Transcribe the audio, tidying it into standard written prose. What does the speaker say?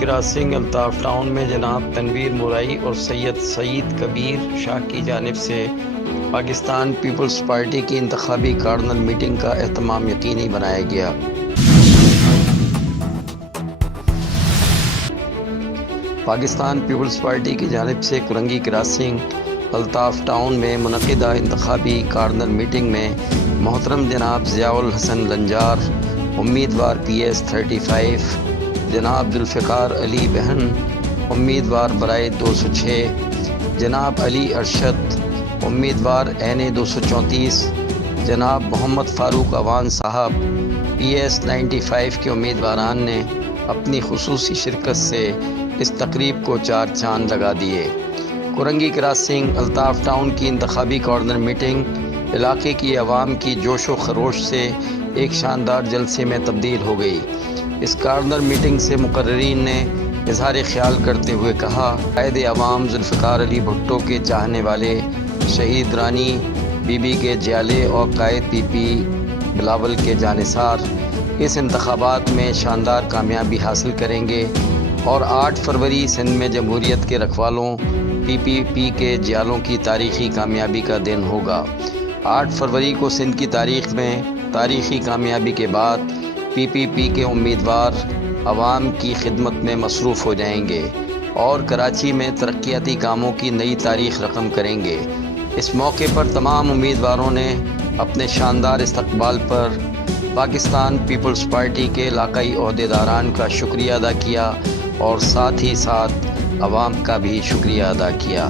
Crossing Altaf town میں جناب تنویر مورائی اور سید سعید کبیر شاہ کی جانب سے پاکستان پیپلز پارٹی کی انتخابی کارنر میٹنگ کا اہتمام یقینی بنایا گیا۔ پاکستان پیپلز پارٹی کی جانب سے کرنگی کراسنگ الطاف ٹاؤن میں منعقدہ انتخابی کارنر میٹنگ میں محترم جناب ضیاء الحسن لنجار امیدوار PS 35، جناب ذوالفقار علی بہن امیدوار برائے 206، جناب علی ارشد امیدوار این 234، جناب محمد فاروق اوان صاحب PS 95 کے امیدواران نے اپنی خصوصی شرکت سے اس تقریب کو چار چاند لگا دیے۔ کرنگی کراسنگ الطاف ٹاؤن کی انتخابی کارنر میٹنگ علاقے کی عوام کی جوش و خروش سے ایک شاندار جلسے میں تبدیل ہو گئی۔ اس کارنر میٹنگ سے مقررین نے اظہار خیال کرتے ہوئے کہا، قائد عوام ذوالفقار علی بھٹو کے چاہنے والے، شہید رانی بی بی کے جیالے اور قائد PP بلاول کے جانثار اس انتخابات میں شاندار کامیابی حاصل کریں گے اور 8 فروری سندھ میں جمہوریت کے رکھوالوں PPP کے جیالوں کی تاریخی کامیابی کا دن ہوگا۔ 8 فروری کو سندھ کی تاریخ میں تاریخی کامیابی کے بعد PPP کے امیدوار عوام کی خدمت میں مصروف ہو جائیں گے اور کراچی میں ترقیاتی کاموں کی نئی تاریخ رقم کریں گے۔ اس موقع پر تمام امیدواروں نے اپنے شاندار استقبال پر پاکستان پیپلز پارٹی کے علاقائی عہدیداران کا شکریہ ادا کیا اور ساتھ ہی ساتھ عوام کا بھی شکریہ ادا کیا۔